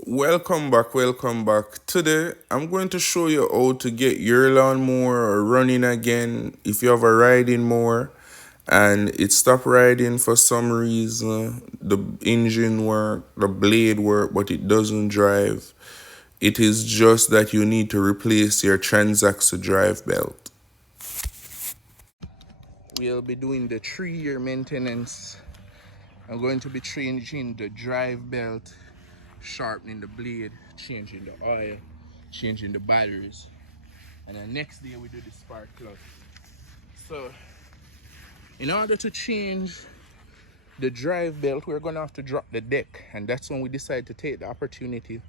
Welcome back, welcome back. Today, I'm going to show you how to get your lawnmower running again. If you have a riding mower and it stopped riding for some reason, the engine work, the blade work, but it doesn't drive. It is just that you need to replace your transaxle drive belt. We'll be doing the 3-year maintenance. I'm going to be changing the drive belt, sharpening the blade, changing the oil, changing the batteries, and the next day we do the spark plug. So in order to change the drive belt, we're gonna have to drop the deck, and that's when we decide to take the opportunity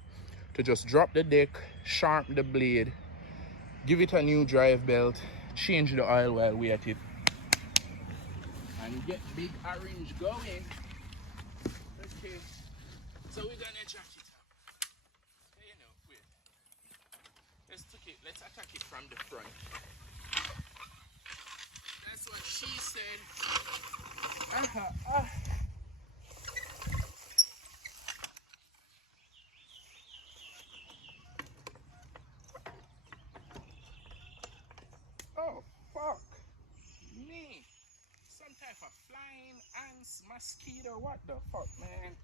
to just drop the deck, sharpen the blade, give it a new drive belt, change the oil while we're at it, and get big orange going. Okay, so we're gonna jack it up. Wait. Let's attack it from the front. That's what she said. Oh, fuck me. Some type of flying ants, mosquito, what the fuck, man?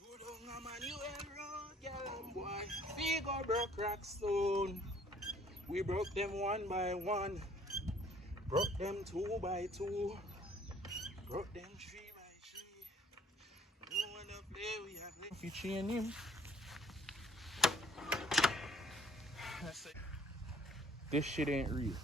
Go down a Manuel Road, girl, boy. Figure broke Rockstone. We broke them one by one. Broke them two by two. Broke them three by three. Don't wanna play, we have if you chain him. This shit ain't real.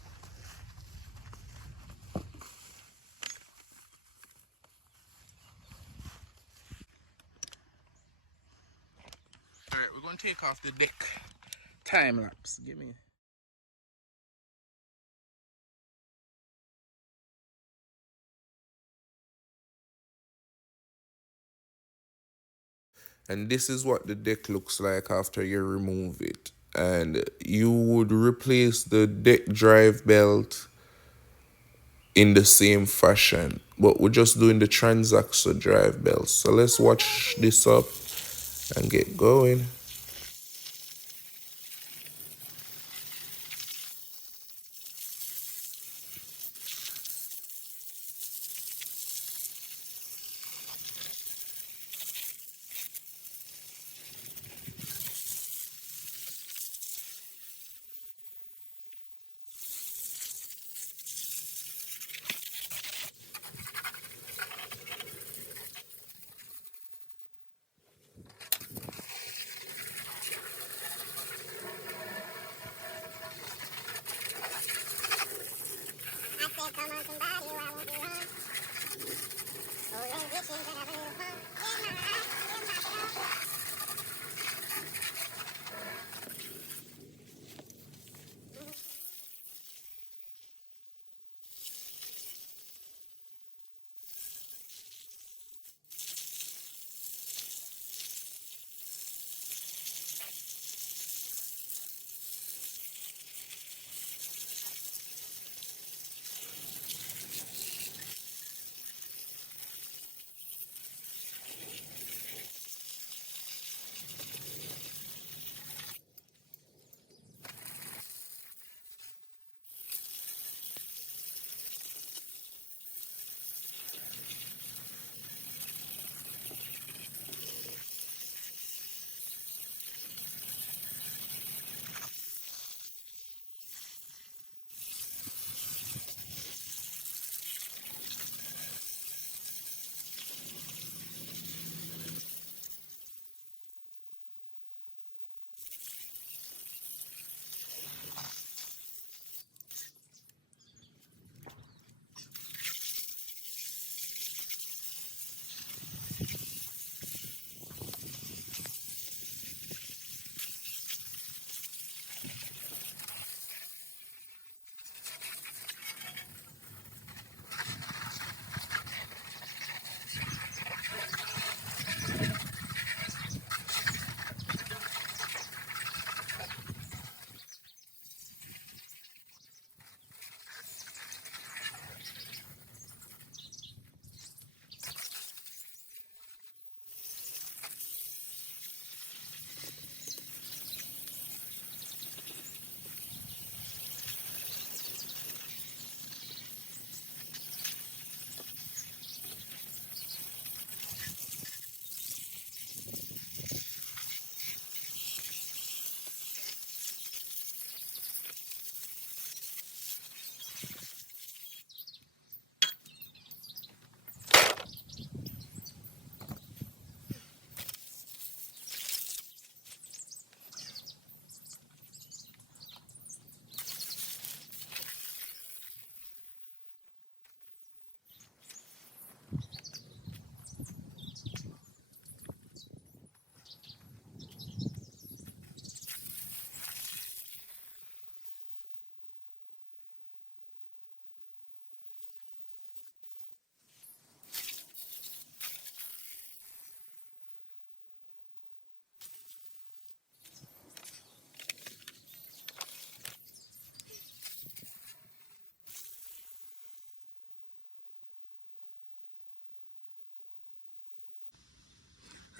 Alright, we're gonna take off the deck. Time lapse. Give me. And this is what the deck looks like after you remove it. And you would replace the deck drive belt in the same fashion, but we're just doing the transaxle drive belt. So let's watch this up and get going.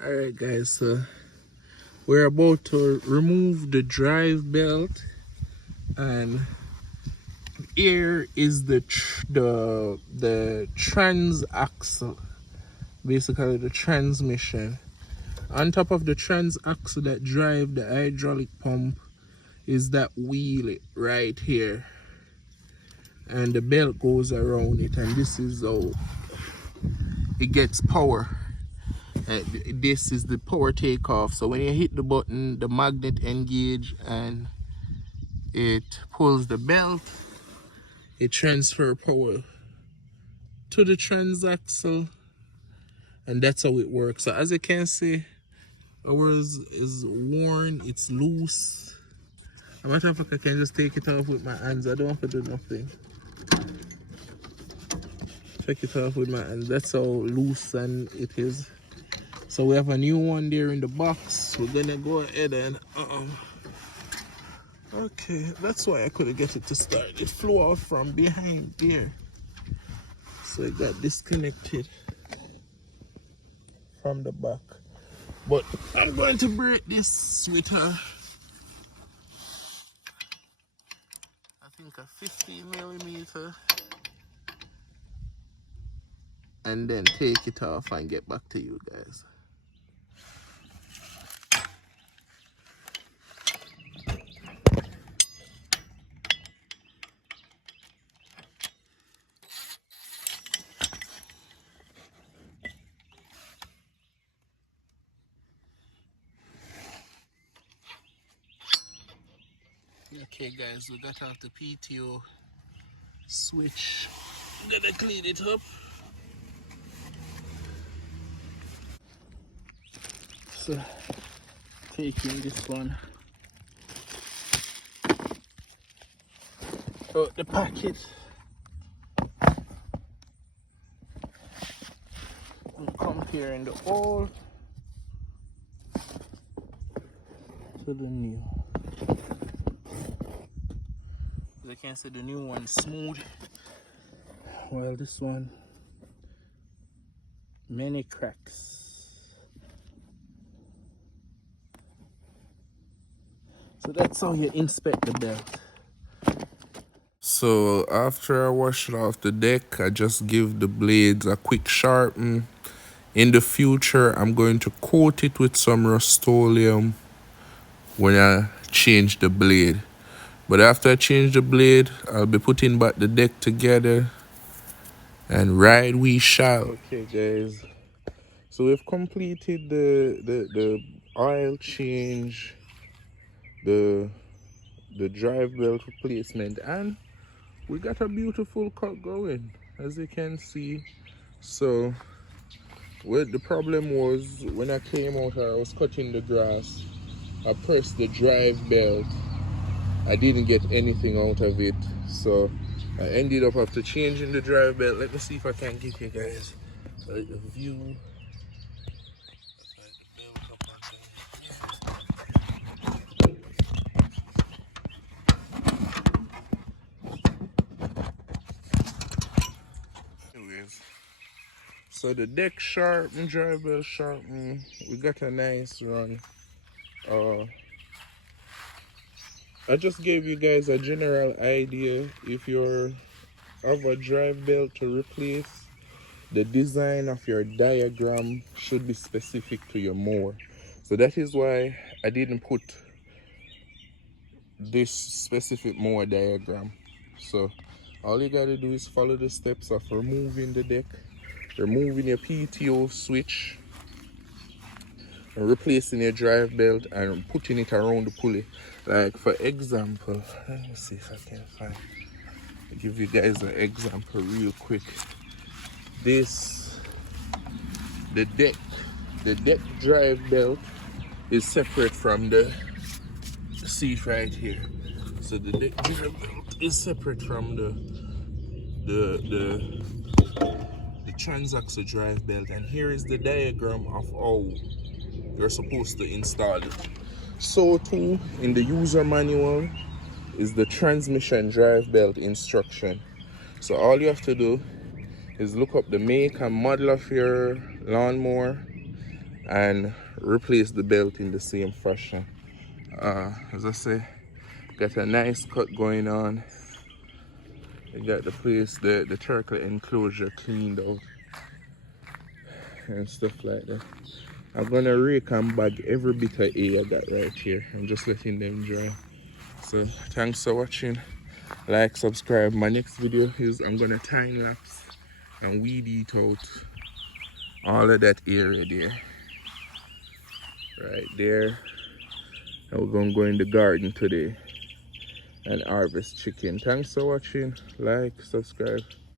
Alright guys, so we're about to remove the drive belt, and here is the transaxle, basically the transmission. On top of the transaxle that drive the hydraulic pump is that wheel right here, and the belt goes around it, and this is how it gets power. This is the power takeoff. So when you hit the button, the magnet engage and it pulls the belt, it transfers power to the transaxle, and that's how it works. So as you can see, ours is worn, it's loose. A matter of fact, I can just take it off with my hands. I don't have to do nothing. Take it off with my hands. That's how loose and it is. So we have a new one there in the box. We're gonna go ahead and okay, that's why I couldn't get it to start. It flew off from behind there, so it got disconnected from the back. But I'm going to break this with I think a 15mm, and then take it off and get back to you guys. Okay guys, we got off the PTO switch. I'm gonna clean it up. So taking this one out the packet. We'll come here in the hole to the new. As you can see, the new one's smooth, while this one, many cracks. So that's how you inspect the belt. So after I wash it off the deck, I just give the blades a quick sharpen. In the future, I'm going to coat it with some Rust-Oleum when I change the blade. But after I change the blade, I'll be putting back the deck together, and ride we shall. Okay guys, so we've completed the oil change, the drive belt replacement, and we got a beautiful cut going, as you can see. So what the problem was, when I came out, I was cutting the grass, I pressed the drive belt, I didn't get anything out of it, so I ended up after changing the drive belt. Let me see if I can give you guys a view. Anyways, so the deck sharpened, drive belt sharpened, we got a nice run. I just gave you guys a general idea. If you have a drive belt to replace, the design of your diagram should be specific to your mower. So that is why I didn't put this specific mower diagram. So all you gotta do is follow the steps of removing the deck, removing your PTO switch, and replacing your drive belt and putting it around the pulley. Like for example, let me see if I can find, I'll give you guys an example real quick. This, the deck drive belt is separate from the seat right here. So the deck drive belt is separate from the transaxle drive belt, and here is the diagram of how you're supposed to install it. So too, in the user manual is the transmission drive belt instruction. So all you have to do is look up the make and model of your lawnmower and replace the belt in the same fashion. As I say, got a nice cut going on. I got the place, the turtle enclosure cleaned out and stuff like that. I'm gonna rake and bag every bit of hay I got right here. I'm just letting them dry. So thanks for watching. Like, subscribe. My next video is I'm gonna time lapse and weed eat out all of that area there. Right there. And we're gonna go in the garden today and harvest chicken. Thanks for watching. Like, subscribe.